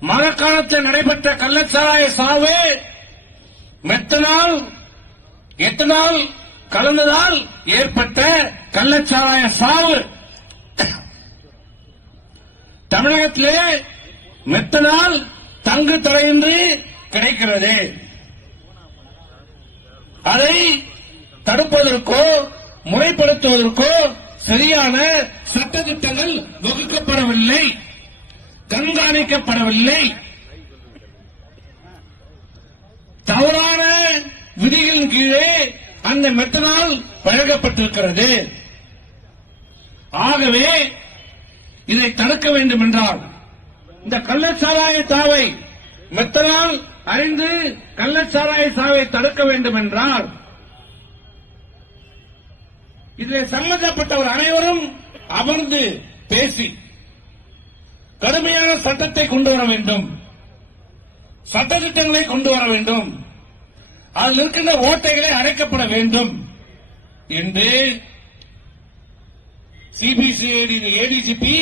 மரக்காலத்தில் நடைபெற்ற கள்ளச்சாராய சாவு மெத்தனால் எத்தனால் கலந்ததால் ஏற்பட்ட கள்ளச்சாராய சாவு. தமிழகத்திலே மெத்தனால் தங்கு தடையின்றி கிடைக்கிறது. அதை தடுப்பதற்கோ முறைப்படுத்துவதற்கோ சரியான சட்டத்திட்டங்கள் வகுக்கப்படவில்லை. கண்காணிக்கப்படவில்லை. தவறான விதிகளின் கீழே அந்த மெத்தனால் பழகப்பட்டிருக்கிறது. ஆகவே இதை தடுக்க வேண்டும் என்றால் இந்த கள்ளச்சாராய சாவை மெத்தனால் அறிந்து கள்ளச்சாராய சாவை தடுக்க வேண்டும் என்றால் இதில் சம்பந்தப்பட்டவர் அனைவரும் அமர்ந்து பேசி கடுமையான சட்டத்தை கொண்டு வர வேண்டும். சட்டத்திட்டங்களை கொண்டு வர வேண்டும். அதில் இருக்கின்ற ஓட்டைகளை அடைக்கப்பட வேண்டும் என்று சிபிசிஐடி ஏடிஜிபி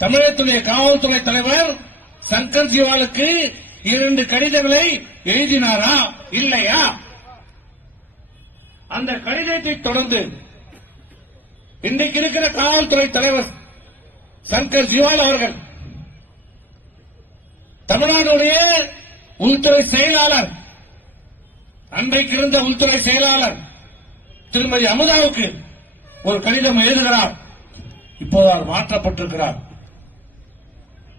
தமிழகத்துடைய காவல்துறை தலைவர் சங்கர் ஜிவாலுக்கு இரண்டு கடிதங்களை எழுதினாரா இல்லையா? அந்த கடிதத்தை தொடர்ந்து இன்றைக்கு இருக்கிற காவல்துறை தலைவர் சங்கர் ஜிவால் அவர்கள். தமிழ்நாடுடைய உள்துறை செயலாளர். அன்றைக்கு இருந்த உள்துறை செயலாளர் திருமதி அமுதாவுக்கு ஒரு கடிதம் எழுதுகிறார். இப்போது அவர் மாற்றப்பட்டிருக்கிறார்.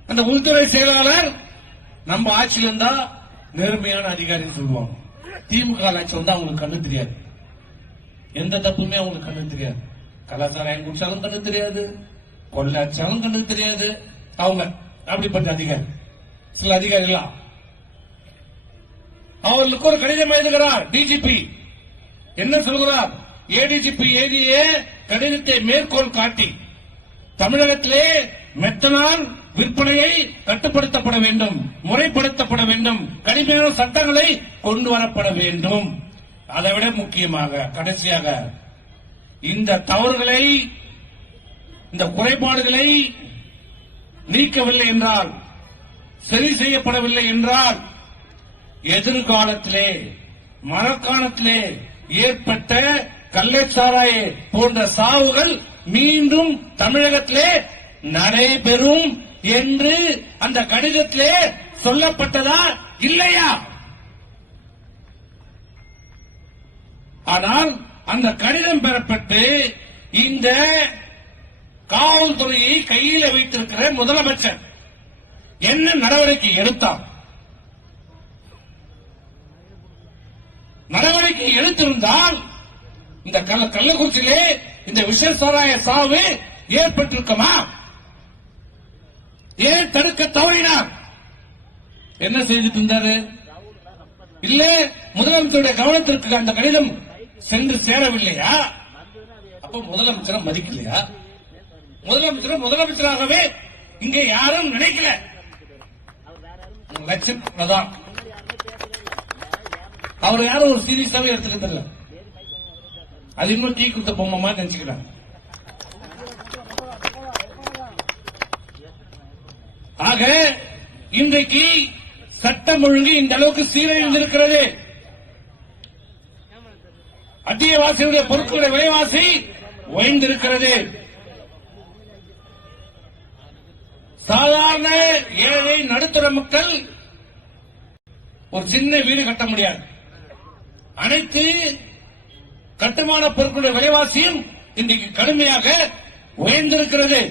அந்த உள்துறை செயலாளர் நம்ம ஆட்சியில் இருந்தா நேர்மையான அதிகாரின்னு சொல்லுவாங்க. திமுக ஆட்சி வந்தா அவங்களுக்கு கண்ணு தெரியாது. எந்த தப்புமே அவங்களுக்கு கண்ணு தெரியாது. கலாச்சாரம் குடிச்சாலும் கண்ணு தெரியாது. கொள்ளை அடிச்சாலும் தெரியாது. அவங்க அப்படிப்பட்ட அதிகாரி. சில அதிகாரிகள்? அவர்களுக்கு ஒரு கடிதம் எழுதுகிறார் டிஜிபி என்ன சொல்கிறார்? ஏடிஜிபி எழுதிய கடிதத்தை மேற்கோள் காட்டி தமிழகத்திலே மெத்தனால் விற்பனையை கட்டுப்படுத்தப்பட வேண்டும் முறைப்படுத்தப்பட வேண்டும் கடுமையான சட்டங்களை கொண்டு வரப்பட வேண்டும். அதை விட முக்கியமாக கடைசியாக இந்த தவறுகளை இந்த குறைபாடுகளை நீக்கவில்லை என்றால் சரி செய்யப்படவில்லை என்றால் எதிர்காலத்திலே மரக்காலத்திலே ஏற்பட்ட கள்ளச்சாராய போன்ற சாவுகள் மீண்டும் தமிழகத்திலே நடைபெறும் என்று அந்த கடிதத்திலே சொல்லப்பட்டதா இல்லையா? ஆனால் அந்த கடிதம் பெறப்பட்டு இந்த காவல்துறையை கையில வைத்திருக்கிற முதலமைச்சர். என்ன நடவடிக்கை எடுத்தார்? நடவடிக்கை எடுத்திருந்தால் இந்த கள்ளக்குறிச்சியிலே இந்த விஷ சாராய சாவு ஏற்பட்டிருக்குமா? ஏன் தடுக்க தவறினார்? என்ன செய்துட்டு இருந்தாரு? இல்ல முதலமைச்சருடைய கவனத்திற்கு அந்த கடிதம் சென்று சேரவில்லையா? அப்ப முதலமைச்சரை மதிக்கலையா? முதலமைச்சர் முதலமைச்சராகவே இங்க யாரும் நினைக்கல. லட்சம் பிரதான். அவர் யாரும் ஒரு சீரியஸாவே எடுத்துக்கிறது அது இன்னும் டீ குத்த பொம்மை மாதிரி நினைச்சுக்கிறாங்க. ஆக இன்றைக்கு சட்டம் ஒழுங்கு இந்த அளவுக்கு சீரழிந்திருக்கிறது அத்தியவாசியுடைய பொருட்களுடைய விலைவாசி உயர்ந்திருக்கிறது. சாதாரண ஏழை நடுத்தர மக்கள் ஒரு சின்ன வீடு கட்ட முடியாது. அனைத்து கட்டுமான பொருட்களுடைய விலைவாசியும் இன்றைக்கு கடுமையாக உயர்ந்திருக்கிறது.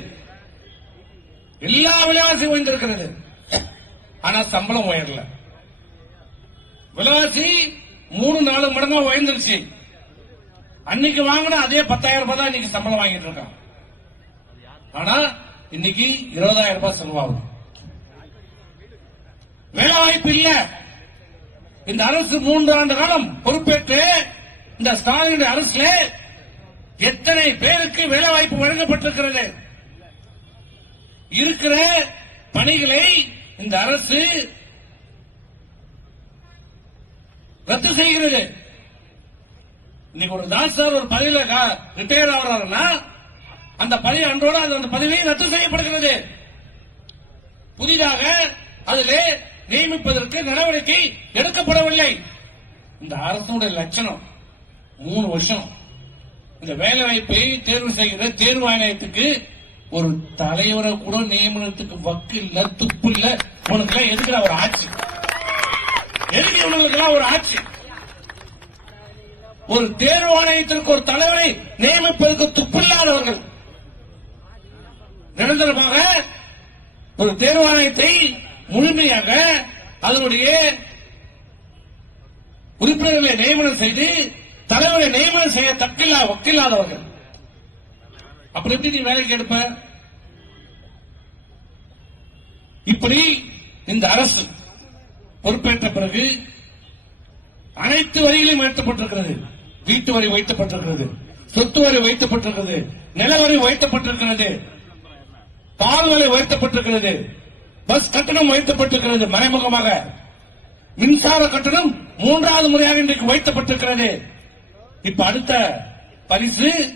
எல்லா விலைவாசியும் உயர்ந்திருக்கிறது. ஆனா சம்பளம் உயரல. விலைவாசி மூணு நாலு மடங்கா உயர்ந்துருச்சு. அன்னைக்கு வாங்கின அதே பத்தாயிரம் ரூபாய் தான் இன்னைக்கு சம்பளம் வாங்கிட்டு இருக்கான். ஆனா இன்னைக்கு இருபதாயிரம் ரூபாய் செலவாகும் வேலை வாய்ப்பு இல்ல. இந்த அரசு மூன்று ஆண்டு காலம் பொறுப்பேற்று இந்த ஸ்டாலின் அரசுல எத்தனை பேருக்கு வேலை வாய்ப்பு வழங்கப்பட்டிருக்கிறது? இருக்கிற பணிகளை இந்த அரசு ரத்து செய்கிறது. இன்னைக்கு ஒரு தாஸ் சார் ஒரு பதவியில ரிட்டையர் ஆகிறாருன்னா அந்த பதவி அன்றோட அந்த பதவி ரத்து செய்யப்படுகிறது. புதிதாக அதிலே நியமிப்பதற்கு நடவடிக்கை எடுக்கப்படவில்லை. இந்த அரசுடைய லட்சணம் மூணு வருஷம். இந்த வேலை வாய்ப்பை தேர்வு செய்கிற தேர்வு ஆணையத்துக்கு ஒரு தலைவரை கூட நியமனத்துக்கு வக்கு இல்ல துப்பு இல்ல. உனக்கு எதுக்குற ஒரு ஆட்சி? எதுக்கு ஒரு ஆட்சி? ஒரு தேர்வு ஆணையத்திற்கு ஒரு தலைவரை நியமிப்பதற்கு துப்பில்லாதவர்கள் நிரந்தரமாக ஒரு தேர்வாணையத்தை முழுமையாக அதனுடைய உறுப்பினர்களை நியமனம் செய்து தலைவரை நியமனம் செய்ய தக்கில்லா ஒக்கில்லாதவர்கள் அப்புறம் எப்படி நீ வேலைக்கு எடுப்ப? இப்படி இந்த அரசு பொறுப்பேற்ற பிறகு அனைத்து வரிகளையும் உயர்த்தப்பட்டிருக்கிறது. வீட்டு வரி வைக்கப்பட்டிருக்கிறது சொத்து வரி வைக்கப்பட்டிருக்கிறது நில வரி வைக்கப்பட்டிருக்கிறது பால் விலை உயர்த்தப்பட்டிருக்கிறது. பஸ் கட்டணம் உயர்த்தப்பட்டிருக்கிறது மறைமுகமாக. மின்சார கட்டணம் மூன்றாவது முறையாக இன்றைக்கு உயர்த்தப்பட்டிருக்கிறது. இப்ப அடுத்த பரிசு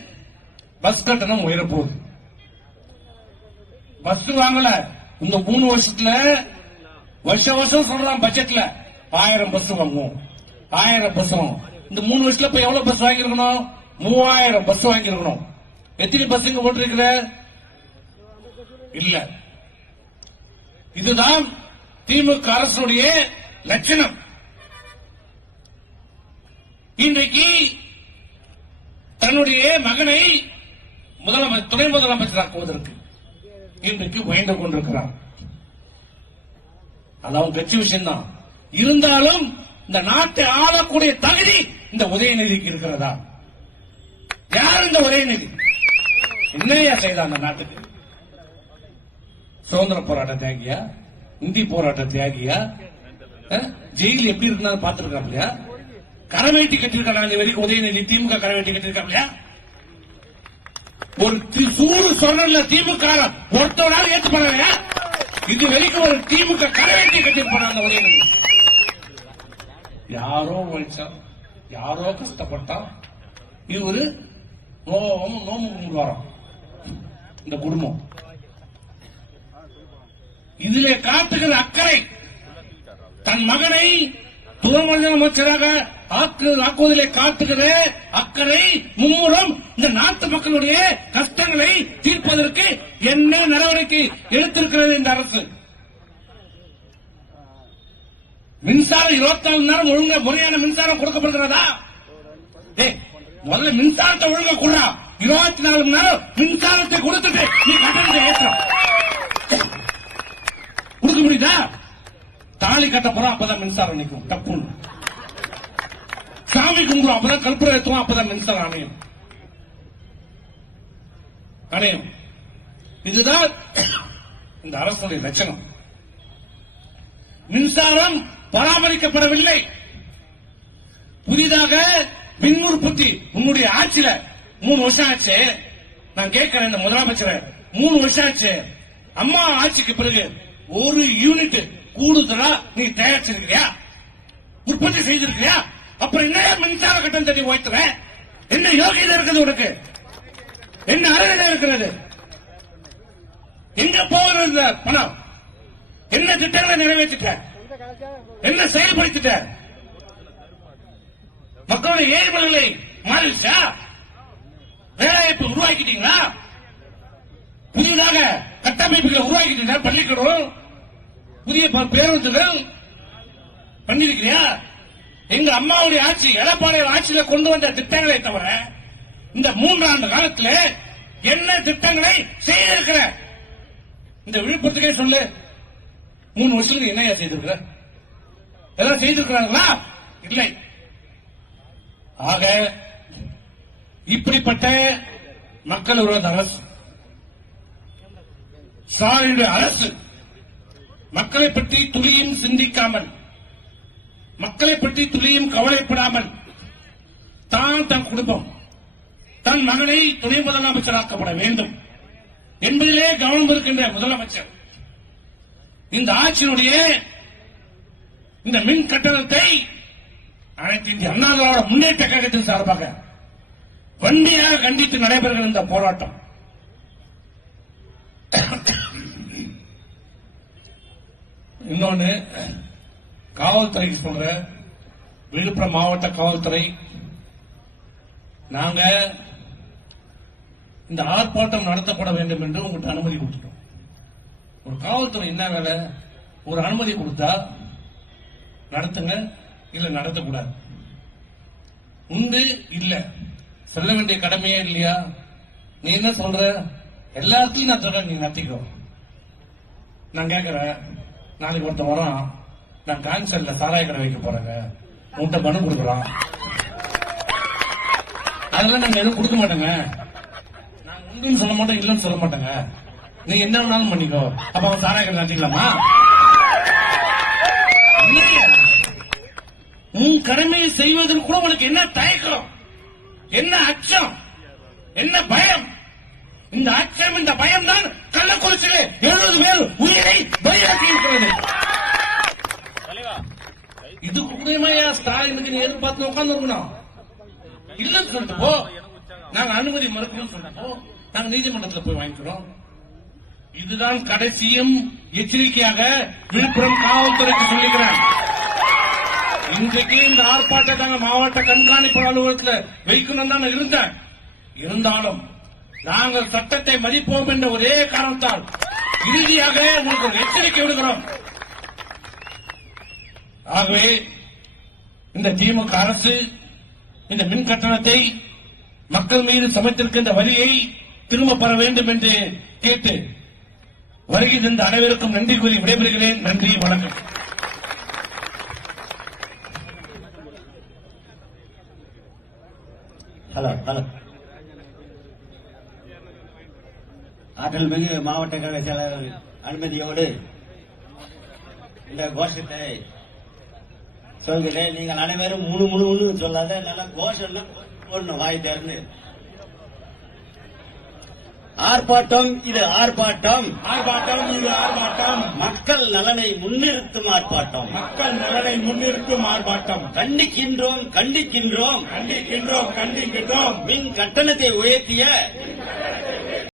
பஸ் கட்டணம் உயரப்போகுது பஸ் வாங்கல. இந்த மூணு வருஷத்துல வருஷ வருஷம் சொல்றான் பட்ஜெட்ல. ஆயிரம் பஸ் வாங்குவோம். ஆயிரம் பஸ் வாங்குவோம். இந்த மூணு வருஷத்துல இப்ப எவ்வளவு பஸ் வாங்கியிருக்கணும்? மூவாயிரம் பஸ் வாங்கியிருக்கணும். எத்தனை பஸ் இங்க போட்டிருக்கிற? இல்ல. இதுதான் திமுக அரசுடைய லட்சணம். இன்றைக்கு தன்னுடைய மகனை முதலமைச்சர் துணை முதலமைச்சராக்குவதற்கு இன்றைக்கு முயன்று கொண்டிருக்கிறார். அது அவங்க கட்சி விஷயம்தான். இருந்தாலும் இந்த நாட்டை ஆளக்கூடிய தகுதி இந்த உதயநிதிக்கு இருக்கிறதா? யார் இந்த உதயநிதி? என்னையா செய்த அந்த நாட்டுக்கு? சுதந்திர போராட்ட தியாகியா? இந்தி போராட்ட தியாகியா? ஜெயில் எப்படி இருந்தாலும் பார்த்திருக்காப்லையா கரவேட்டி கட்டிருக்காங்க இது வரைக்கும் உதயநிதி திமுக கரவேட்டி கட்டிருக்காப்லையா ஒரு தி- சூடு சொன்னல திமுக ஒருத்தவனால ஏற்றுப்பாங்க இது வரைக்கும் ஒரு திமுக கரவேட்டி கட்டிருப்பாங்க உதயநிதி? யாரோ உழைச்சா யாரோ கஷ்டப்பட்டா இவரு நோவும் நோம்பு கும்பிடுவாராம் இந்த குடும்பம். இதிலே காட்டுகிற அக்கறை தன் மகனை துணை முதலமைச்சராக ஆக்கு ஆக்குவதிலே காட்டுகிற அக்கறை மும்முரம் இந்த நாட்டு மக்களுடைய கஷ்டங்களை தீர்ப்பதற்கு என்ன நடவடிக்கை எடுத்திருக்கிறது இந்த அரசு? மின்சாரம் இருபத்தி நாலு நேரம் ஒழுங்கா முறையான மின்சாரம் கொடுக்கப்படுகிறதா? முதல்ல மின்சாரத்தை ஒழுங்க கூட. இருபத்தி நாலு மணி நேரம் மின்சாரத்தை கொடுத்துட்டு நீ கட்டணத்தை ஏற்றம் கொடுக்க தாலி கட்ட போறோம் அப்பதான் மின்சாரம் நிற்கும் தப்புன்னு சாமி கும்பிடும் அப்பதான் கற்பூரம் ஏற்றுவோம் அப்பதான் மின்சாரம் அமையும். அடையும். இதுதான் இந்த அரசுடைய லட்சணம். மின்சாரம் பராமரிக்கப்படவில்லை. புதிதாக மின் உற்பத்தி உன்னுடைய ஆட்சியில மூணு வருஷம் ஆச்சு. நான் கேட்கிறேன் இந்த முதலமைச்சரை. மூணு வருஷம் ஆச்சு. அம்மா ஆட்சிக்கு பிறகு ஒரு யூனிட் கூடுதலா நீ தயாரிச்சிருக்கிறியா? உற்பத்தி செய்திருக்கியா அப்புறம் என்ன மின்சார கட்டம் தட்டி உயர்த்துற என்ன யோகியதை இருக்குது உனக்கு? என்ன அறநிலை இருக்கிறது? எங்க போகிறது பணம்? என்ன திட்டங்களை நிறைவேற்றிட்ட? என்ன செயல்படுத்திட்ட? மக்களுடைய ஏழ்மைகளை மாறிச்சா வேலைவாய்ப்பு உருவாக்கிட்டீங்களா? புதிதாக கட்டமைப்புகளை உருவாக்கிட்டீங்களா பள்ளிக்கூடம் புதிய பேருந்துகள் பண்ணிருக்கிறியா? எங்க அம்மாவுடைய ஆட்சி எடப்பாடி ஆட்சியில கொண்டு வந்த திட்டங்களை தவிர இந்த மூன்றாண்டு காலத்துல என்ன திட்டங்களை செய்திருக்கிற? இந்த விழுப்புரத்துக்கே சொல்லு. மூணு வருஷத்துக்கு என்னையா செய்திருக்கிற? ஏதாவது செய்திருக்கிறாங்களா? இல்லை. ஆக இப்படிப்பட்ட மக்கள் விரோத அரசு ஸ்டாலினுடைய அரசு. மக்களை பற்றி துளியும் சிந்திக்காமல் மக்களை பற்றி துளியும் கவலைப்படாமல் தான் தன் குடும்பம் தன் மகனை துணை முதலமைச்சராக்கப்பட வேண்டும் என்பதிலே கவனம் இருக்கின்ற முதலமைச்சர். இந்த ஆட்சியினுடைய இந்த மின் கட்டணத்தை அனைத்து இந்திய அண்ணா திராவிட முன்னேற்ற கழகத்தின் சார்பாக வன்மையாக கண்டித்து நடைபெறுகிற இந்த போராட்டம். இன்னொன்னு காவல்துறைக்கு சொல்ற விழுப்புரம் மாவட்ட காவல்துறை நாங்க இந்த ஆர்ப்பாட்டம் நடத்தப்பட வேண்டும் என்று உங்கள்கிட்ட அனுமதி கொடுத்துட்டோம். ஒரு காவல்துறை என்ன வேலை? ஒரு அனுமதி கொடுத்தா நடத்துங்க இல்ல நடத்தக்கூடாது. உண்டு இல்ல. செல்ல வேண்டிய கடமையே இல்லையா? நீ என்ன சொல்ற? எல்லாத்தையும் நான் சொல்றேன் நீ நடத்திக்கோ. நான் கேட்கிறேன் நாளைக்கு ஒருத்தன் வரான் நான் கேன்சர்ல சாராய கடை வைக்க போறேங்க. உன்கிட்ட மனு கொடுக்குறான் அதெல்லாம் நாங்க எதுவும் கொடுக்க மாட்டோங்க. நாங்க உண்டுன்னு சொல்ல மாட்டோம் இல்லைன்னு சொல்ல மாட்டோங்க. நீ என்ன வேணாலும் பண்ணிக்கோ. அப்ப அவன் சாராய கடை நடத்திக்கலாமா இல்லையா? உன் கடமையை செய்வதற்கு கூட உனக்கு என்ன தயக்கம்? என்ன அச்சம்? என்ன பயம்? இந்த அச்சம் இந்த பயம் தான் கள்ளக்குறிச்சியிலே எழுபது பேர் இது கூடமையா ஸ்டாலினுக்கு நீ எதிர்பார்த்து உட்கார்ந்து இருக்கணும் இல்லன்னு சொல்லிட்டு போ நாங்க அனுமதி மறுக்கணும்னு சொல்லிட்டு நாங்க நீதிமன்றத்துல போய் வாங்கிக்கிறோம் இதுதான் கடைசியும் எச்சரிக்கையாக விழுப்புரம் காவல்துறைக்கு சொல்லிக்கிறேன். இன்றைக்கு இந்த ஆர்ப்பாட்டத்தை நாங்க மாவட்ட கண்காணிப்பு அலுவலகத்தில் வைக்கணும் தான் இருந்தேன் இருந்தாலும் நாங்கள் சட்டத்தை மதிப்போம் என்ற ஒரே காரணத்தால் இறுதியாக உங்களுக்கு ஒரு எச்சரிக்கை விடுகிறோம். ஆகவே இந்த திமுக அரசு இந்த மின் கட்டணத்தை மக்கள் மீது சமைத்திருக்கின்ற வரியை திரும்ப பெற வேண்டும் என்று கேட்டு வருகை தந்த அனைவருக்கும் நன்றி கூறி விடைபெறுகிறேன். நன்றி வணக்கம். Hello hello. ஆற்றல் மிகு மாவட்ட கழக செயலாளர் அனுமதியோடு இந்த கோஷத்தை சொல்கிறேன் நீங்கள் அனைவரும் முழு முழு சொல்லாத நல்லா வாய் திறந்து. ஆர்ப்பாட்டம் இது ஆர்ப்பாட்டம். ஆர்ப்பாட்டம் இது ஆர்ப்பாட்டம். மக்கள் நலனை முன்னிறுத்தும் ஆர்ப்பாட்டம். மக்கள் நலனை முன்னிறுத்தும் ஆர்ப்பாட்டம். கண்டிக்கின்றோம் கண்டிக்கின்றோம். கண்டிக்கின்றோம் கண்டிக்கின்றோம். மின் கட்டணத்தை உயர்த்திய